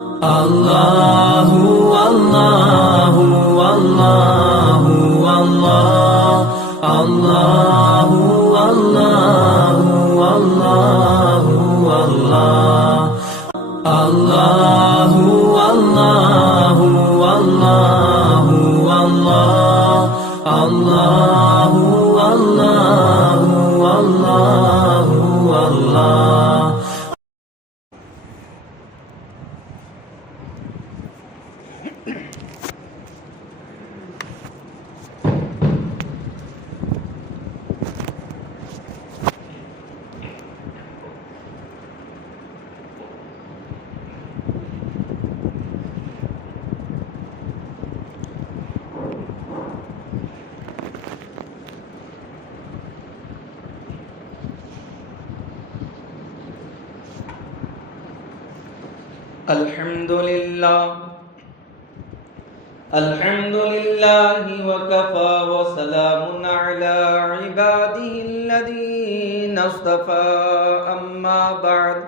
Allahu Allahu Allahu Allah Allahu Allahu Allahu Allah Allahu Allahu Allahu Allah Allahu Allahu Allahu Allah. الحمد لله وكفى وسلام على عباده الذين اصطفى أما بعد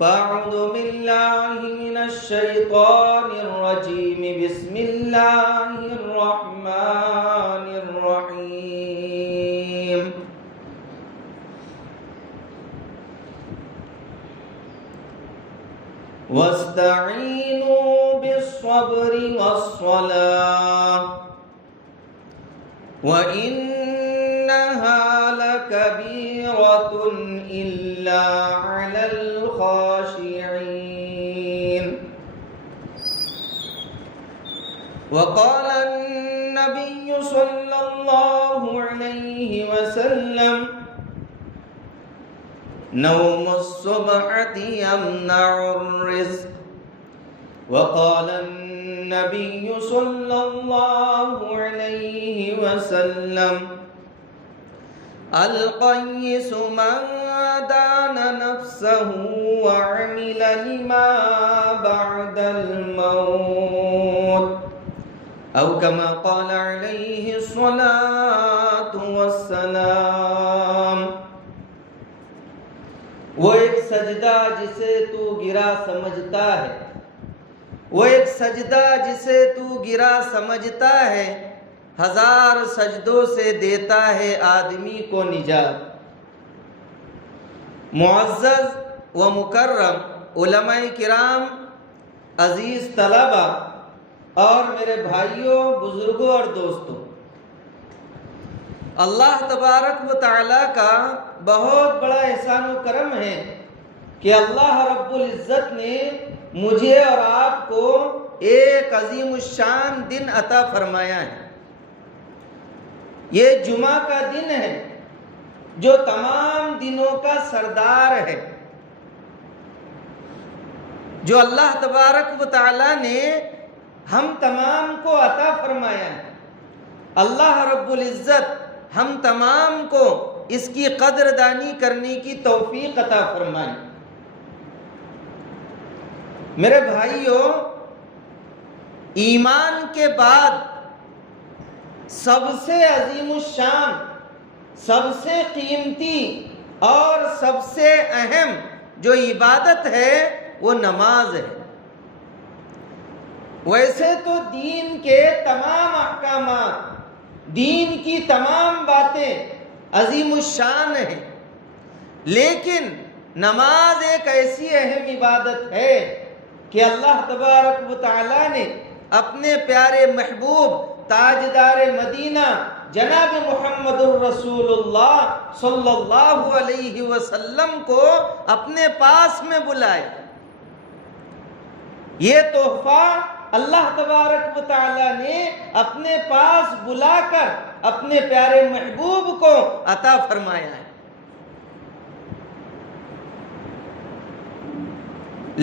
فأعوذ بالله من الشيطان الرجيم بسم الله الرحمن الرحيم واستعينوا بالصبر والصلاة وإنها لكبيرة إلا على الخاشعين. وقال النبي صلى الله عليه وسلم نوم الصبحة يمنع الرزق. وقال النبي صلى الله عليه وسلم القيس من دان نفسه وعمل لما بعد الموت أو كما قال عليه الصلاة والسلام. وہ ایک سجدہ جسے تو گرا سمجھتا ہے، وہ ایک سجدہ جسے تو گرا سمجھتا ہے، ہزار سجدوں سے دیتا ہے آدمی کو نجات. معزز و مکرم علماء کرام، عزیز طلبہ اور میرے بھائیوں، بزرگوں اور دوستوں، اللہ تبارک و تعالیٰ کا بہت بڑا احسان و کرم ہے کہ اللہ رب العزت نے مجھے اور آپ کو ایک عظیم الشان دن عطا فرمایا ہے. یہ جمعہ کا دن ہے جو تمام دنوں کا سردار ہے، جو اللہ تبارک و تعالیٰ نے ہم تمام کو عطا فرمایا ہے. اللہ رب العزت ہم تمام کو اس کی قدردانی کرنے کی توفیق عطا فرمائے. میرے بھائیوں، ایمان کے بعد سب سے عظیم الشان، سب سے قیمتی اور سب سے اہم جو عبادت ہے وہ نماز ہے. ویسے تو دین کے تمام احکامات، دین کی تمام باتیں عظیم الشان ہیں، لیکن نماز ایک ایسی اہم عبادت ہے کہ اللہ تبارک و تعالیٰ نے اپنے پیارے محبوب تاجدار مدینہ جناب محمد الرسول اللہ صلی اللہ علیہ وسلم کو اپنے پاس میں بلائے. یہ تحفہ اللہ تبارک و تعالیٰ نے اپنے پاس بلا کر اپنے پیارے محبوب کو عطا فرمایا ہے.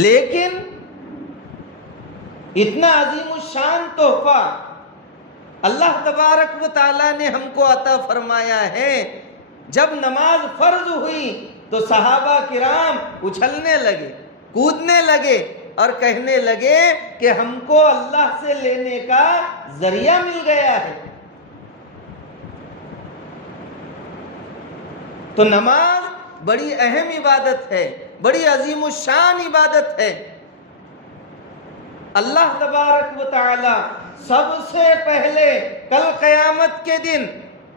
لیکن اتنا عظیم الشان تحفہ اللہ تبارک و تعالیٰ نے ہم کو عطا فرمایا ہے. جب نماز فرض ہوئی تو صحابہ کرام اچھلنے لگے، کودنے لگے اور کہنے لگے کہ ہم کو اللہ سے لینے کا ذریعہ مل گیا ہے. تو نماز بڑی اہم عبادت ہے. بڑی عظیم الشان عبادت ہے۔ اللہ تبارک و تعالی سب سے پہلے کل قیامت کے دن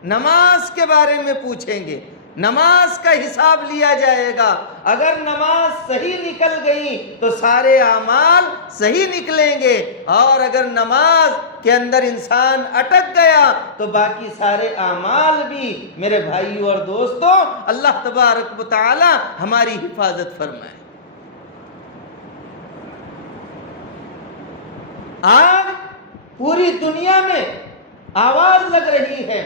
نماز کے بارے میں پوچھیں گے، نماز کا حساب لیا جائے گا۔ اگر نماز صحیح نکل گئی تو سارے اعمال صحیح نکلیں گے، اور اگر نماز کے اندر انسان اٹک گیا تو باقی سارے اعمال بھی میرے بھائیوں اور دوستوں اللہ تبارک و تعالی ہماری حفاظت فرمائے۔ آج پوری دنیا میں آواز لگ رہی ہے،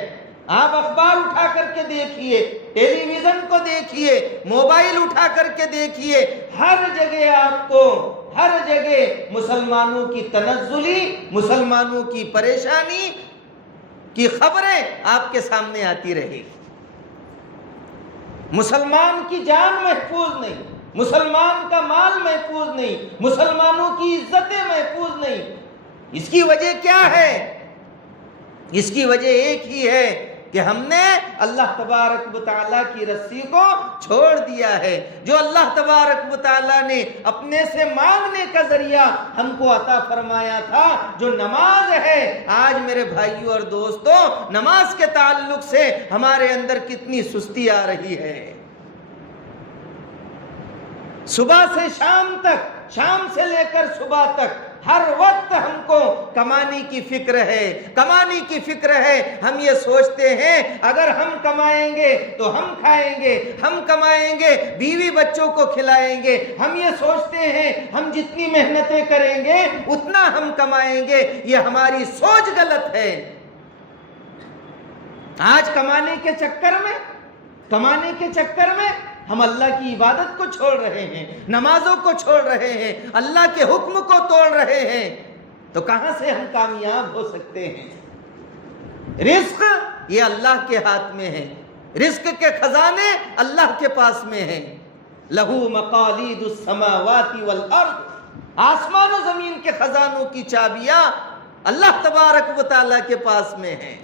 آپ اخبار اٹھا کر کے دیکھیے، ٹیلی ویژن کو دیکھیے، موبائل اٹھا کر کے دیکھیے، ہر جگہ آپ کو ہر جگہ مسلمانوں کی تنزلی، مسلمانوں کی پریشانی کی خبریں آپ کے سامنے آتی رہے گی۔ مسلمان کی جان محفوظ نہیں، مسلمان کا مال محفوظ نہیں، مسلمانوں کی عزتیں محفوظ نہیں۔ اس کی وجہ کیا ہے؟ اس کی وجہ ایک ہی ہے کہ ہم نے اللہ تبارک و تعالیٰ کی رسی کو چھوڑ دیا ہے۔ جو اللہ تبارک و تعالیٰ نے اپنے سے مانگنے کا ذریعہ ہم کو عطا فرمایا تھا، جو نماز ہے، آج میرے بھائیوں اور دوستوں نماز کے تعلق سے ہمارے اندر کتنی سستی آ رہی ہے۔ صبح سے شام تک، شام سے لے کر صبح تک ہر وقت ہم کو کمانے کی فکر ہے، کمانے کی فکر ہے۔ ہم یہ سوچتے ہیں اگر ہم کمائیں گے تو ہم کھائیں گے، ہم کمائیں گے بیوی بچوں کو کھلائیں گے۔ ہم یہ سوچتے ہیں ہم جتنی محنتیں کریں گے اتنا ہم کمائیں گے۔ یہ ہماری سوچ غلط ہے۔ آج کمانے کے چکر میں ہم اللہ کی عبادت کو چھوڑ رہے ہیں، نمازوں کو چھوڑ رہے ہیں، اللہ کے حکم کو توڑ رہے ہیں، تو کہاں سے ہم کامیاب ہو سکتے ہیں؟ رزق یہ اللہ کے ہاتھ میں ہے، رزق کے خزانے اللہ کے پاس میں ہیں۔ لہو مقالید السماوات والارض، آسمان و زمین کے خزانوں کی چابیاں اللہ تبارک و تعالیٰ کے پاس میں ہیں۔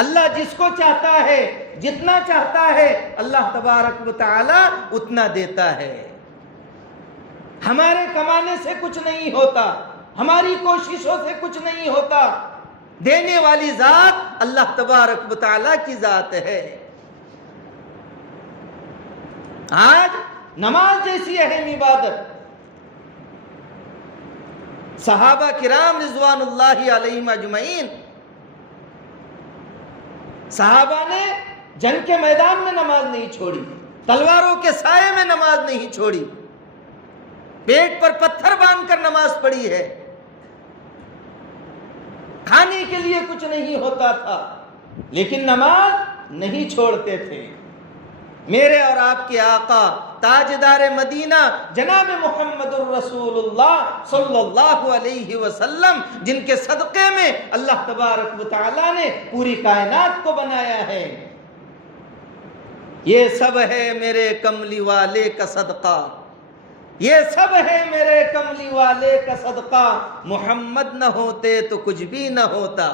اللہ جس کو چاہتا ہے، جتنا چاہتا ہے، اللہ تبارک و تعالی اتنا دیتا ہے۔ ہمارے کمانے سے کچھ نہیں ہوتا، ہماری کوششوں سے کچھ نہیں ہوتا، دینے والی ذات اللہ تبارک و تعالی کی ذات ہے۔ آج نماز جیسی اہم عبادت صحابہ کرام رضوان اللہ علیہم اجمعین، صحابہ نے جنگ کے میدان میں نماز نہیں چھوڑی، تلواروں کے سائے میں نماز نہیں چھوڑی، پیٹ پر پتھر باندھ کر نماز پڑھی ہے۔ کھانے کے لیے کچھ نہیں ہوتا تھا لیکن نماز نہیں چھوڑتے تھے۔ میرے اور آپ کے آقا تاجدار مدینہ جناب محمد الرسول اللہ صلی اللہ علیہ وسلم، جن کے صدقے میں اللہ تبارک و تعالیٰ نے پوری کائنات کو بنایا ہے، یہ سب ہے میرے کملی والے کا صدقہ، یہ سب ہے میرے کملی والے کا صدقہ، محمد نہ ہوتے تو کچھ بھی نہ ہوتا۔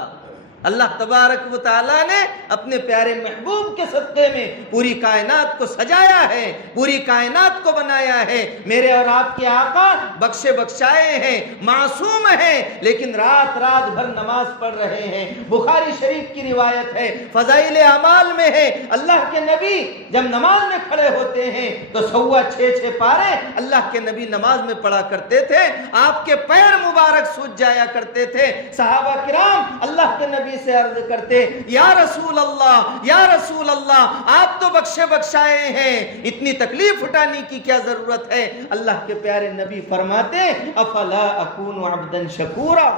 اللہ تبارک و تعالیٰ نے اپنے پیارے محبوب کے صدقے میں پوری کائنات کو سجایا ہے، پوری کائنات کو بنایا ہے۔ میرے اور آپ کے آقا بخشے بخشائے ہیں، معصوم ہیں، لیکن رات رات بھر نماز پڑھ رہے ہیں۔ بخاری شریف کی روایت ہے، فضائل اعمال میں ہے، اللہ کے نبی جب نماز میں کھڑے ہوتے ہیں تو 6.25 پارے اللہ کے نبی نماز میں پڑھا کرتے تھے، آپ کے پیر مبارک سوج جایا کرتے تھے۔ صحابہ کرام اللہ کے نبی سے عرض کرتے، یا رسول اللہ، یا رسول اللہ، آپ تو بخشے بخشائے ہیں، اتنی تکلیف اٹھانے کی کیا ضرورت ہے؟ اللہ کے پیارے نبی فرماتے، افلا اکون عبدا شکورا،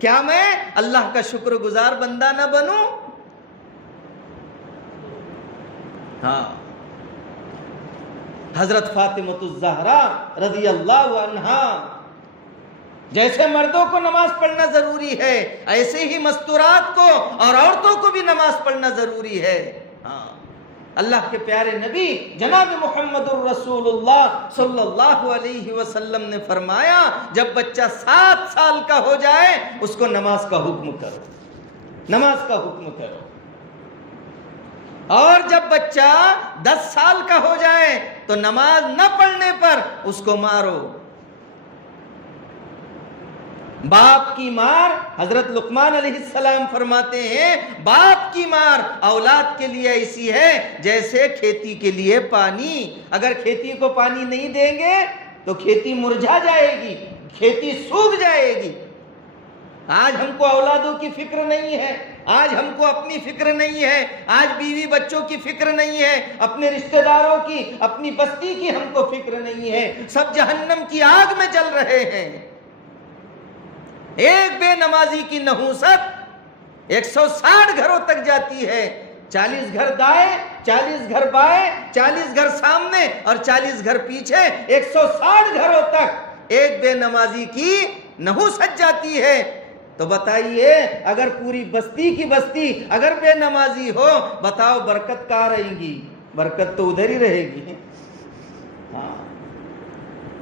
کیا میں اللہ کا شکر گزار بندہ نہ بنوں؟ ہاں، حضرت فاطمہ الزہرا رضی اللہ عنہا، جیسے مردوں کو نماز پڑھنا ضروری ہے ایسے ہی مستورات کو اور عورتوں کو بھی نماز پڑھنا ضروری ہے۔ ہاں، اللہ کے پیارے نبی جناب محمد الرسول اللہ صلی اللہ علیہ وسلم نے فرمایا، جب بچہ 7 سال کا ہو جائے اس کو نماز کا حکم کرو، نماز کا حکم کرو۔ اور جب بچہ 10 سال کا ہو جائے تو نماز نہ پڑھنے پر اس کو مارو۔ باپ کی مار، حضرت لقمان علیہ السلام فرماتے ہیں باپ کی مار اولاد کے لیے ایسی ہے جیسے کھیتی کے لیے پانی۔ اگر کھیتی کو پانی نہیں دیں گے تو کھیتی مرجھا جائے گی، کھیتی سوکھ جائے گی۔ آج ہم کو اولادوں کی فکر نہیں ہے، آج ہم کو اپنی فکر نہیں ہے، آج بیوی بچوں کی فکر نہیں ہے، اپنے رشتہ داروں کی، اپنی بستی کی ہم کو فکر نہیں ہے، سب جہنم کی آگ میں جل رہے ہیں۔ ایک بے نمازی کی نحوست 160 گھروں تک جاتی ہے، 40 گھر دائیں، 40 گھر بائیں، 40 گھر سامنے اور 40 گھر پیچھے، 160 گھروں تک ایک بے نمازی کی نحوست جاتی ہے۔ تو بتائیے اگر پوری بستی کی بستی اگر بے نمازی ہو، بتاؤ برکت کہاں رہے گی؟ برکت تو ادھر ہی رہے گی۔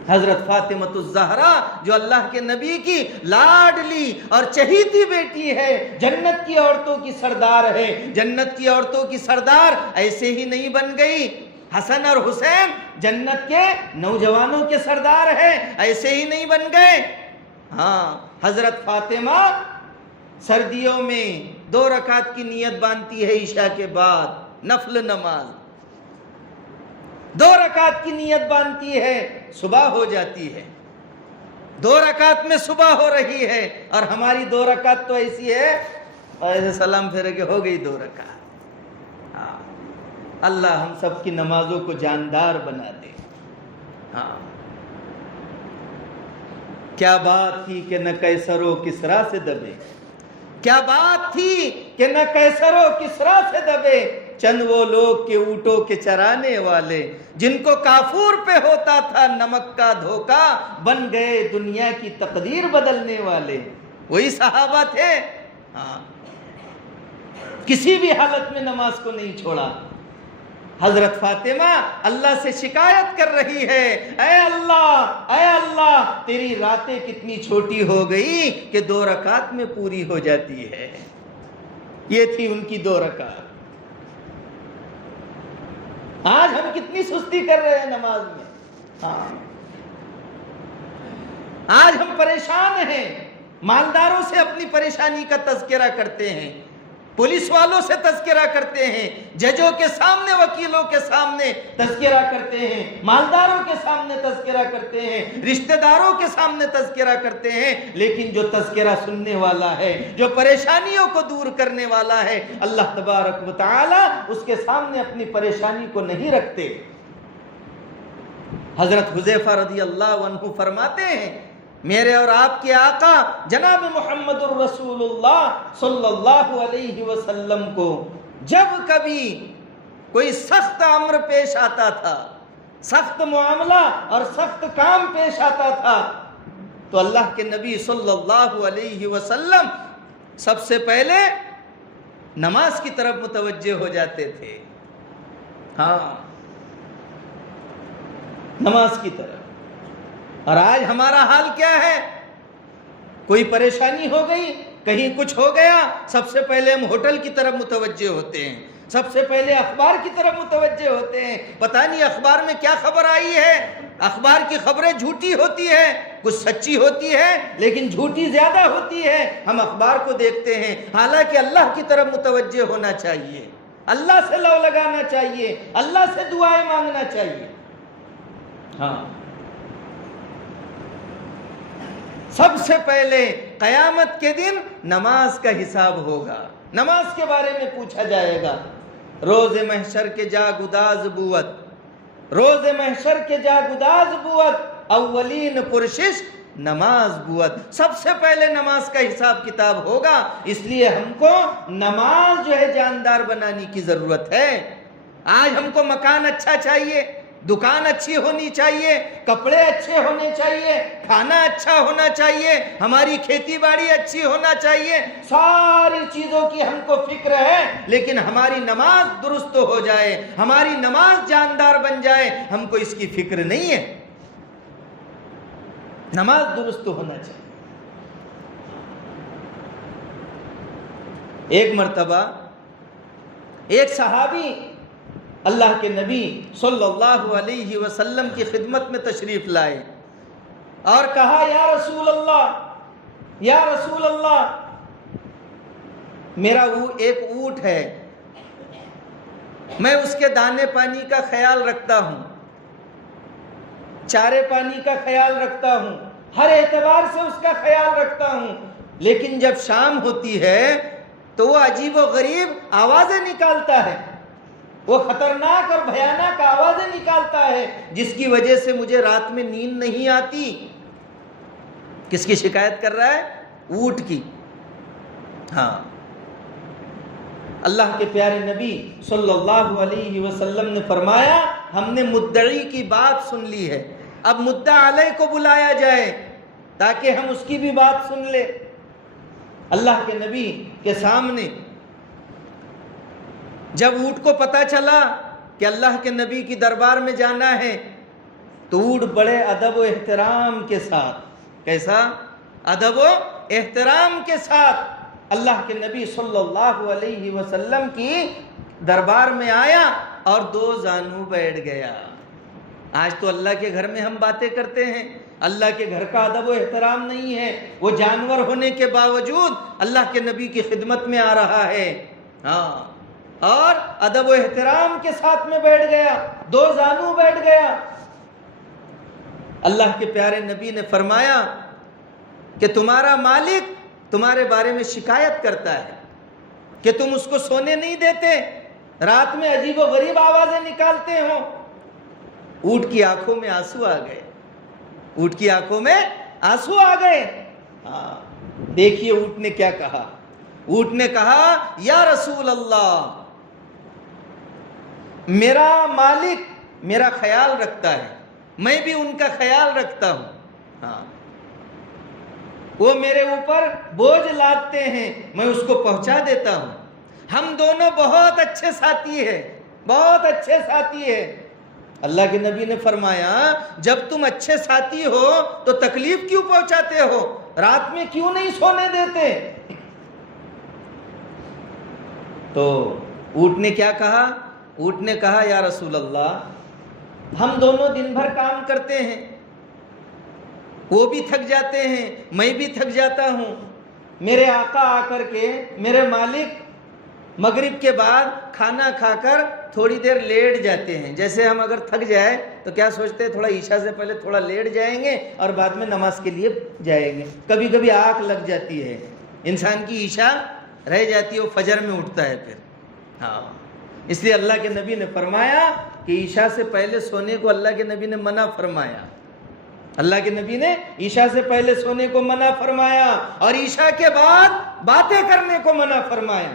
حضرت فاطمہ الزہرا جو اللہ کے نبی کی لاڈلی اور چہیتی بیٹی ہے، جنت کی عورتوں کی سردار ہے، جنت کی عورتوں کی سردار ایسے ہی نہیں بن گئی۔ حسن اور حسین جنت کے نوجوانوں کے سردار ہیں، ایسے ہی نہیں بن گئے۔ ہاں، حضرت فاطمہ سردیوں میں 2 رکعت کی نیت باندھتی ہے عشاء کے بعد، نفل نماز 2 رکعت کی نیت باندھتی ہے، صبح ہو جاتی ہے، 2 رکعت میں صبح ہو رہی ہے، اور ہماری 2 رکعت تو ایسی ہے ایسے سلام پھیرے کے ہو گئی 2 رکعت۔ ہاں، اللہ ہم سب کی نمازوں کو جاندار بنا دے۔ ہاں، کیا بات تھی کہ نہ قیصر و کسریٰ سے دبے، کیا بات تھی کہ نہ قیصر و کسریٰ سے دبے، چند وہ لوگ کے اونٹوں کے چرانے والے، جن کو کافور پہ ہوتا تھا نمک کا دھوکا، بن گئے دنیا کی تقدیر بدلنے والے۔ وہی صحابہ تھے۔ ہاں، کسی بھی حالت میں نماز کو نہیں چھوڑا۔ حضرت فاطمہ اللہ سے شکایت کر رہی ہے، اے اللہ تیری راتیں کتنی چھوٹی ہو گئی کہ 2 رکعت میں پوری ہو جاتی ہے۔ یہ تھی ان کی 2 رکعت۔ آج ہم کتنی سستی کر رہے ہیں نماز میں۔ ہاں، آج ہم پریشان ہیں، مالداروں سے اپنی پریشانی کا تذکرہ کرتے ہیں، پولیس والوں سے تذکرہ کرتے ہیں، ججوں کے سامنے، وکیلوں کے سامنے تذکرہ کرتے ہیں، مالداروں کے سامنے تذکرہ کرتے ہیں، رشتہ داروں کے سامنے تذکرہ کرتے ہیں، لیکن جو تذکرہ سننے والا ہے، جو پریشانیوں کو دور کرنے والا ہے، اللہ تبارک و تعالی اس کے سامنے اپنی پریشانی کو نہیں رکھتے۔ حضرت حذیفہ رضی اللہ عنہ فرماتے ہیں میرے اور آپ کے آقا جناب محمد الرسول اللہ صلی اللہ علیہ وسلم کو جب کبھی کوئی سخت امر پیش آتا تھا، سخت معاملہ اور سخت کام پیش آتا تھا، تو اللہ کے نبی صلی اللہ علیہ وسلم سب سے پہلے نماز کی طرف متوجہ ہو جاتے تھے۔ ہاں، نماز کی طرف۔ اور آج ہمارا حال کیا ہے؟ کوئی پریشانی ہو گئی، کہیں کچھ ہو گیا، سب سے پہلے ہم ہوٹل کی طرف متوجہ ہوتے ہیں، سب سے پہلے اخبار کی طرف متوجہ ہوتے ہیں۔ پتہ نہیں اخبار میں کیا خبر آئی ہے۔ اخبار کی خبریں جھوٹی ہوتی ہے، کچھ سچی ہوتی ہے لیکن جھوٹی زیادہ ہوتی ہے۔ ہم اخبار کو دیکھتے ہیں، حالانکہ اللہ کی طرف متوجہ ہونا چاہیے، اللہ سے لو لگانا چاہیے، اللہ سے دعائیں مانگنا چاہیے۔ ہاں، سب سے پہلے قیامت کے دن نماز کا حساب ہوگا، نماز کے بارے میں پوچھا جائے گا۔ روز محشر کے جا گداز بوت، روز محشر کے جا گداز بوت، اولین پرشش نماز بوت۔ سب سے پہلے نماز کا حساب کتاب ہوگا، اس لیے ہم کو نماز جو ہے جاندار بنانے کی ضرورت ہے۔ آج ہم کو مکان اچھا چاہیے، دکان اچھی ہونی چاہیے، کپڑے اچھے ہونے چاہیے، کھانا اچھا ہونا چاہیے، ہماری کھیتی باڑی اچھی ہونا چاہیے، ساری چیزوں کی ہم کو فکر ہے، لیکن ہماری نماز درست ہو جائے، ہماری نماز جاندار بن جائے، ہم کو اس کی فکر نہیں ہے۔ نماز درست ہونا چاہیے۔ ایک مرتبہ ایک صحابی اللہ کے نبی صلی اللہ علیہ وسلم کی خدمت میں تشریف لائے اور کہا یا رسول اللہ میرا ایک اونٹ ہے، میں اس کے دانے پانی کا خیال رکھتا ہوں، چارے پانی کا خیال رکھتا ہوں، ہر اعتبار سے اس کا خیال رکھتا ہوں، لیکن جب شام ہوتی ہے تو وہ عجیب و غریب آوازیں نکالتا ہے، وہ خطرناک اور بھیانک آوازیں نکالتا ہے جس کی وجہ سے مجھے رات میں نیند نہیں آتی۔ کس کی شکایت کر رہا ہے؟ اونٹ کی۔ ہاں، اللہ کے پیارے نبی صلی اللہ علیہ وسلم نے فرمایا ہم نے مدعی کی بات سن لی ہے، اب مدعا علیہ کو بلایا جائے تاکہ ہم اس کی بھی بات سن لیں۔ اللہ کے نبی کے سامنے جب اونٹ کو پتہ چلا کہ اللہ کے نبی کی دربار میں جانا ہے تو اونٹ بڑے ادب و احترام کے ساتھ، کیسا ادب و احترام کے ساتھ اللہ کے نبی صلی اللہ علیہ وسلم کی دربار میں آیا اور دو زانو بیٹھ گیا۔ آج تو اللہ کے گھر میں ہم باتیں کرتے ہیں، اللہ کے گھر کا ادب و احترام نہیں ہے، وہ جانور ہونے کے باوجود اللہ کے نبی کی خدمت میں آ رہا ہے، ہاں، اور ادب و احترام کے ساتھ میں بیٹھ گیا، دو زانو بیٹھ گیا۔ اللہ کے پیارے نبی نے فرمایا کہ تمہارا مالک تمہارے بارے میں شکایت کرتا ہے کہ تم اس کو سونے نہیں دیتے، رات میں عجیب و غریب آوازیں نکالتے ہو۔ اونٹ کی آنکھوں میں آنسو آ گئے، اونٹ کی آنکھوں میں آنسو آ گئے۔ ہاں، دیکھیے اونٹ نے کیا کہا۔ اونٹ نے کہا یا رسول اللہ، میرا مالک میرا خیال رکھتا ہے، میں بھی ان کا خیال رکھتا ہوں، ہاں، وہ میرے اوپر بوجھ لادتے ہیں، میں اس کو پہنچا دیتا ہوں، ہم دونوں بہت اچھے ساتھی ہیں، بہت اچھے ساتھی ہیں۔ اللہ کے نبی نے فرمایا جب تم اچھے ساتھی ہو تو تکلیف کیوں پہنچاتے ہو، رات میں کیوں نہیں سونے دیتے؟ تو اونٹ نے کیا کہا؟ اونٹ نے کہا یا رسول اللہ، ہم دونوں دن بھر کام کرتے ہیں، وہ بھی تھک جاتے ہیں، میں بھی تھک جاتا ہوں، میرے آقا آ کر کے، میرے مالک مغرب کے بعد کھانا کھا کر تھوڑی دیر لیٹ جاتے ہیں، جیسے ہم اگر تھک جائے تو کیا سوچتے ہیں تھوڑا عشاء سے پہلے تھوڑا لیٹ جائیں گے اور بعد میں نماز کے لیے جائیں گے۔ کبھی کبھی آنکھ لگ جاتی ہے، انسان کی عشاء رہ جاتی ہے، وہ فجر میں اٹھتا ہے پھر، ہاں، اس لیے اللہ کے نبی نے فرمایا کہ عشاء سے پہلے سونے کو اللہ کے نبی نے منع فرمایا، اللہ کے نبی نے عشاء سے پہلے سونے کو منع فرمایا اور عشاء کے بعد باتیں کرنے کو منع فرمایا،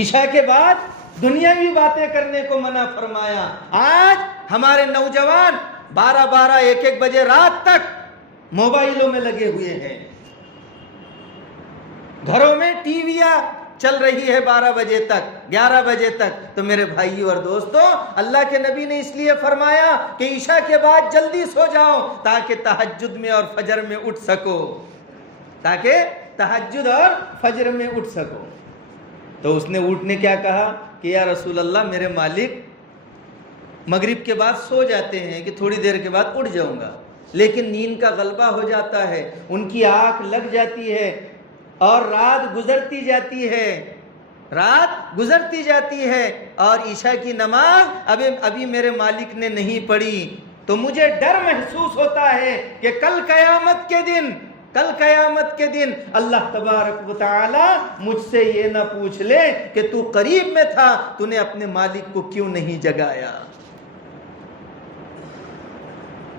عشاء کے بعد دنیاوی باتیں کرنے کو منع فرمایا۔ آج ہمارے نوجوان 12 1 بجے رات تک موبائلوں میں لگے ہوئے ہیں، گھروں میں ٹی ویاں چل رہی ہے 12 بجے تک 11 بجے تک۔ تو میرے بھائیوں اور دوستوں، اللہ کے نبی نے اس لیے فرمایا کہ عشاء کے بعد جلدی سو جاؤ تاکہ تہجد میں اور فجر میں اٹھ سکو، تاکہ تہجد اور فجر میں اٹھ سکو۔ تو اس نے اونٹ نے کیا کہا کہ یا رسول اللہ، میرے مالک مغرب کے بعد سو جاتے ہیں کہ تھوڑی دیر کے بعد اٹھ جاؤں گا، لیکن نیند کا غلبہ ہو جاتا ہے، ان کی آنکھ لگ جاتی ہے اور رات گزرتی جاتی ہے، رات گزرتی جاتی ہے اور عشاء کی نماز ابھی میرے مالک نے نہیں پڑھی، تو مجھے ڈر محسوس ہوتا ہے کہ کل قیامت کے دن اللہ تبارک و تعالی مجھ سے یہ نہ پوچھ لے کہ تو قریب میں تھا، تو نے اپنے مالک کو کیوں نہیں جگایا۔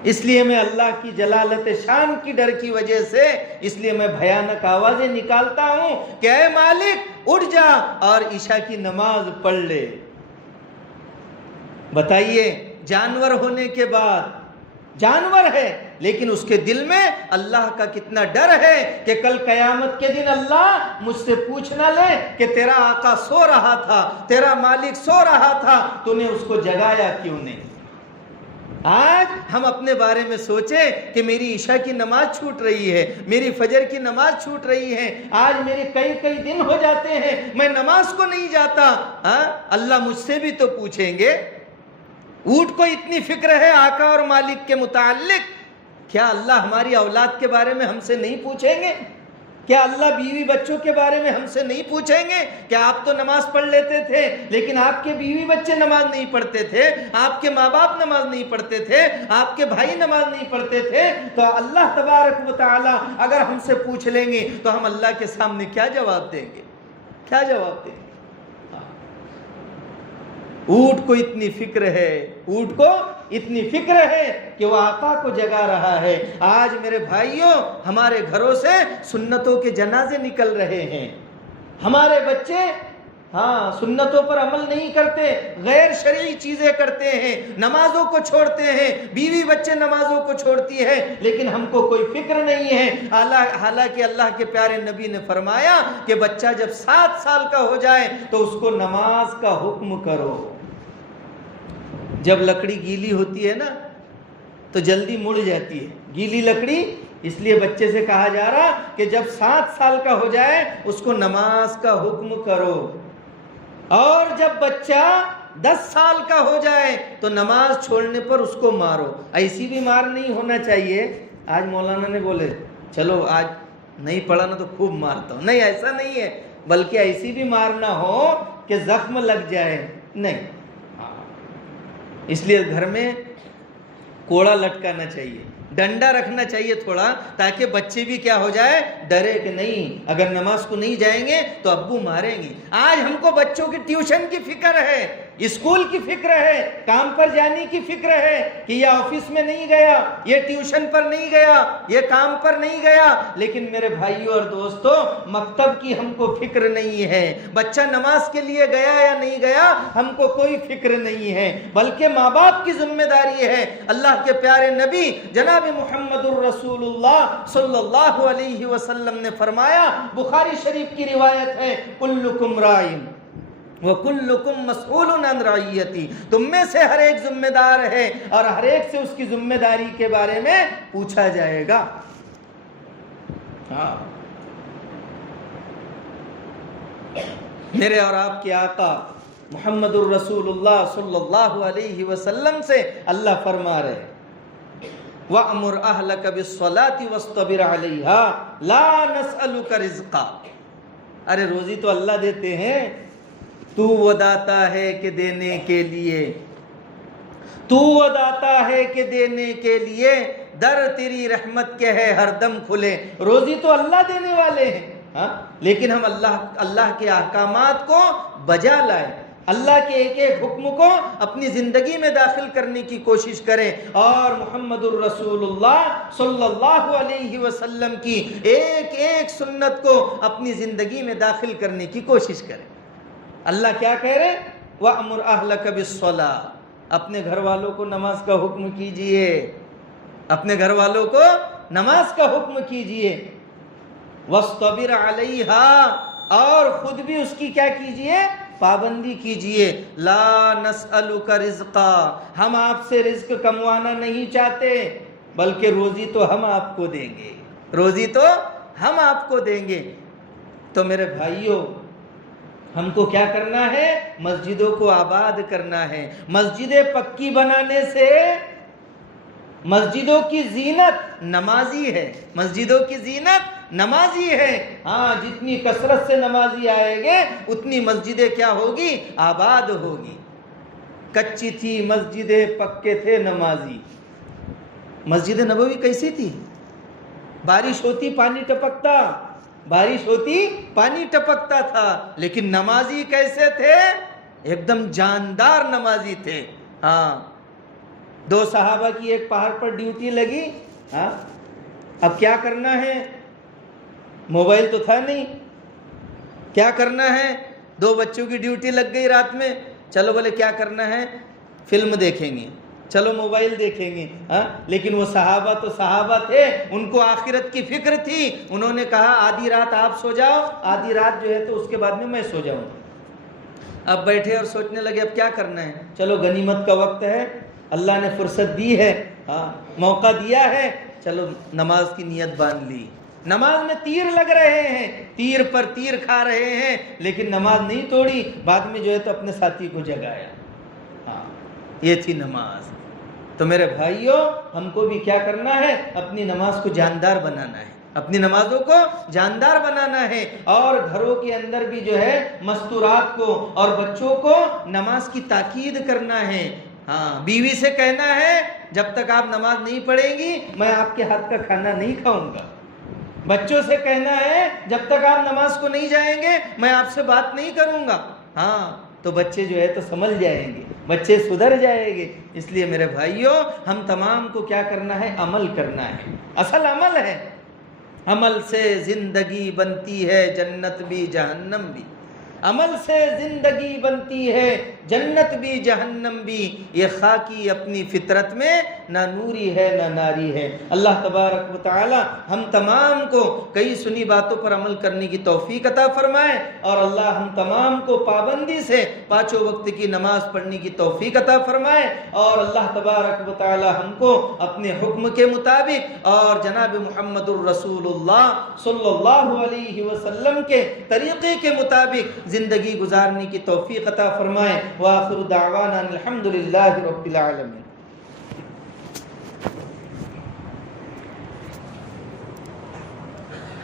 اس لیے میں اللہ کی جلالت شان کی ڈر کی وجہ سے اس لیے میں بھیانک آوازیں نکالتا ہوں کہ اے مالک اٹھ جا اور عشاء کی نماز پڑھ لے۔ بتائیے، جانور ہونے کے بعد، جانور ہے لیکن اس کے دل میں اللہ کا کتنا ڈر ہے کہ کل قیامت کے دن اللہ مجھ سے پوچھ نہ لے کہ تیرا آقا سو رہا تھا، تیرا مالک سو رہا تھا، تو نے اس کو جگایا کیوں نہیں۔ آج ہم اپنے بارے میں سوچیں کہ میری عشاء کی نماز چھوٹ رہی ہے، میری فجر کی نماز چھوٹ رہی ہے، آج میرے کئی دن ہو جاتے ہیں میں نماز کو نہیں جاتا. اللہ مجھ سے بھی تو پوچھیں گے. اونٹ کو اتنی فکر ہے آقا اور مالک کے متعلق، کیا اللہ ہماری اولاد کے بارے میں ہم سے نہیں پوچھیں گے؟ کیا اللہ بیوی بچوں کے بارے میں ہم سے نہیں پوچھیں گے کہ آپ تو نماز پڑھ لیتے تھے لیکن آپ کے بیوی بچے نماز نہیں پڑھتے تھے، آپ کے ماں باپ نماز نہیں پڑھتے تھے، آپ کے بھائی نماز نہیں پڑھتے تھے؟ تو اللہ تبارک و تعالی اگر ہم سے پوچھ لیں گے تو ہم اللہ کے سامنے کیا جواب دیں گے؟ کیا جواب دیں گے؟ اونٹ کو اتنی فکر ہے، اونٹ کو اتنی فکر ہے کہ وہ آقا کو جگا رہا ہے. آج میرے بھائیوں ہمارے گھروں سے سنتوں کے جنازے نکل رہے ہیں. ہمارے بچے سنتوں پر عمل نہیں کرتے، غیر شرعی چیزیں کرتے ہیں، نمازوں کو چھوڑتے ہیں، بیوی بچے نمازوں کو چھوڑتی ہے، لیکن ہم کو کوئی فکر نہیں ہے. حالانکہ اللہ کے پیارے نبی نے فرمایا کہ بچہ جب 7 سال کا ہو جائے تو اس کو نماز کا حکم کرو. جب لکڑی گیلی ہوتی ہے نا تو جلدی مڑ جاتی ہے، گیلی لکڑی، اس لیے بچے سے کہا جا رہا کہ جب 7 سال کا ہو جائے اس کو نماز کا حکم کرو، اور جب بچہ 10 سال کا ہو جائے تو نماز چھوڑنے پر اس کو مارو. ایسی بھی مار نہیں ہونا چاہیے. آج مولانا نے بولے چلو آج نہیں پڑھا نا تو خوب مارتا ہوں، نہیں ایسا نہیں ہے، بلکہ ایسی بھی مار نہ ہو کہ زخم لگ جائے. نہیں، اس لیے گھر میں کوڑا لٹکانا چاہیے، ڈنڈا رکھنا چاہیے تھوڑا، تاکہ بچے بھی کیا ہو جائے، ڈرے کہ نہیں اگر نماز کو نہیں جائیں گے تو ابو ماریں گے. آج ہم کو بچوں کی ٹیوشن کی فکر ہے، اسکول کی فکر ہے، کام پر جانے کی فکر ہے کہ یہ آفس میں نہیں گیا، یہ ٹیوشن پر نہیں گیا، یہ کام پر نہیں گیا. لیکن میرے بھائیوں اور دوستوں مکتب کی ہم کو فکر نہیں ہے، بچہ نماز کے لیے گیا یا نہیں گیا ہم کو کوئی فکر نہیں ہے، بلکہ ماں باپ کی ذمہ داری ہے. اللہ کے پیارے نبی جناب محمد الرسول اللہ صلی اللہ علیہ وسلم نے فرمایا، بخاری شریف کی روایت ہے، کلکم رائن وَكُلُّكُمْ مَسْئُولٌ عَنْ رَعِيَّتِهِ، تم میں سے ہر ایک ذمہ دار ہے اور ہر ایک سے اس کی ذمہ داری کے بارے میں پوچھا جائے گا. میرے اور آپ کے آقا محمد الرسول اللہ صلی اللہ علیہ وسلم سے اللہ فرما رہے وَأْمُرْ أَهْلَكَ بِالصَّلَاةِ وَاسْطَبِرْ عَلَيْهَا لَا نَسْأَلُكَ رِزْقًا. ارے روزی تو اللہ دیتے ہیں، تو وہ داتا ہے کہ دینے کے لیے، تو وہ داتا ہے کہ دینے کے لیے، در تیری رحمت کے ہے ہر دم کھلے. روزی تو اللہ دینے والے ہیں، لیکن ہم اللہ کے احکامات کو بجا لائیں، اللہ کے ایک ایک حکم کو اپنی زندگی میں داخل کرنے کی کوشش کریں، اور محمد الرسول اللہ صلی اللہ علیہ وسلم کی ایک ایک سنت کو اپنی زندگی میں داخل کرنے کی کوشش کریں. اللہ کیا کہہ رہے؟ وَأْمُرْ أَهْلَكَ بِالصَّلَاةِ، اپنے گھر والوں کو نماز کا حکم کیجئے، اپنے گھر والوں کو نماز کا حکم کیجئے. وَاسْطَبِرْ عَلَيْهَا، اور خود بھی اس کی کیا کیجئے؟ پابندی کیجئے. لَا نَسْأَلُكَ رِزْقًا، ہم آپ سے رزق کموانا نہیں چاہتے، بلکہ روزی تو ہم آپ کو دیں گے، روزی تو ہم آپ کو دیں گے. تو میرے بھائیوں ہم کو کیا کرنا ہے؟ مسجدوں کو آباد کرنا ہے. مسجدیں پکی بنانے سے مسجدوں کی زینت نمازی ہے، مسجدوں کی زینت نمازی ہے. جتنی کثرت سے نمازی آئیں گے اتنی مسجدیں کیا ہوگی؟ آباد ہوگی. کچی تھی مسجدیں پکے تھے نمازی. مسجد نبوی کیسی تھی؟ بارش ہوتی پانی ٹپکتا، بارش ہوتی پانی ٹپکتا تھا، لیکن نمازی کیسے تھے؟ ایک دم جاندار نمازی تھے. 2 صحابہ کی ایک پہاڑ پر ڈیوٹی لگی. اب کیا کرنا ہے؟ موبائل تو تھا نہیں، کیا کرنا ہے؟ 2 بچوں کی ڈیوٹی لگ گئی رات میں. چلو بولے کیا کرنا ہے؟ فلم دیکھیں گے، چلو موبائل دیکھیں گے. لیکن وہ صحابہ تو صحابہ تھے، ان کو آخرت کی فکر تھی. انہوں نے کہا آدھی رات آپ سو جاؤ، آدھی رات جو ہے تو اس کے بعد میں سو جاؤں. اب بیٹھے اور سوچنے لگے اب کیا کرنا ہے. چلو غنیمت کا وقت ہے، اللہ نے فرصت دی ہے، ہاں موقع دیا ہے، چلو نماز کی نیت باندھ لی، نماز میں تیر لگ رہے ہیں، تیر پر تیر کھا رہے ہیں، لیکن نماز نہیں توڑی، بعد میں جو ہے تو اپنے ساتھی کو جگایا، ہاں یہ تھی نماز۔ تو میرے بھائیوں، ہم کو بھی کیا کرنا ہے؟ اپنی نماز کو جاندار بنانا ہے، اپنی نمازوں کو جاندار بنانا ہے، اور گھروں کے اندر بھی جو ہے مستورات کو اور بچوں کو نماز کی تاکید کرنا ہے۔ ہاں بیوی سے کہنا ہے جب تک آپ نماز نہیں پڑھیں گی میں آپ کے ہاتھ کا کھانا نہیں کھاؤں گا۔ بچوں سے کہنا ہے جب تک آپ نماز کو نہیں جائیں گے میں آپ سے بات نہیں کروں گا۔ ہاں تو بچے جو ہے تو سمجھ جائیں گے، بچے سدھر جائیں گے۔ اس لیے میرے بھائیوں، ہم تمام کو کیا کرنا ہے؟ عمل کرنا ہے، اصل عمل ہے۔ عمل سے زندگی بنتی ہے جنت بھی جہنم بھی، عمل سے زندگی بنتی ہے جنت بھی جہنم بھی، یہ خاکی اپنی فطرت میں نہ نوری ہے نہ ناری ہے۔ اللہ تبارک و تعالی ہم تمام کو کئی سنی باتوں پر عمل کرنے کی توفیق عطا فرمائے، اور اللہ ہم تمام کو پابندی سے پانچوں وقت کی نماز پڑھنے کی توفیق عطا فرمائے، اور اللہ تبارک و تعالی ہم کو اپنے حکم کے مطابق اور جناب محمد الرسول اللہ صلی اللہ علیہ وسلم کے طریقے کے مطابق زندگی گزارنے کی توفیق عطا فرمائے۔ وآخر دعوانا الحمدللہ رب العالمین۔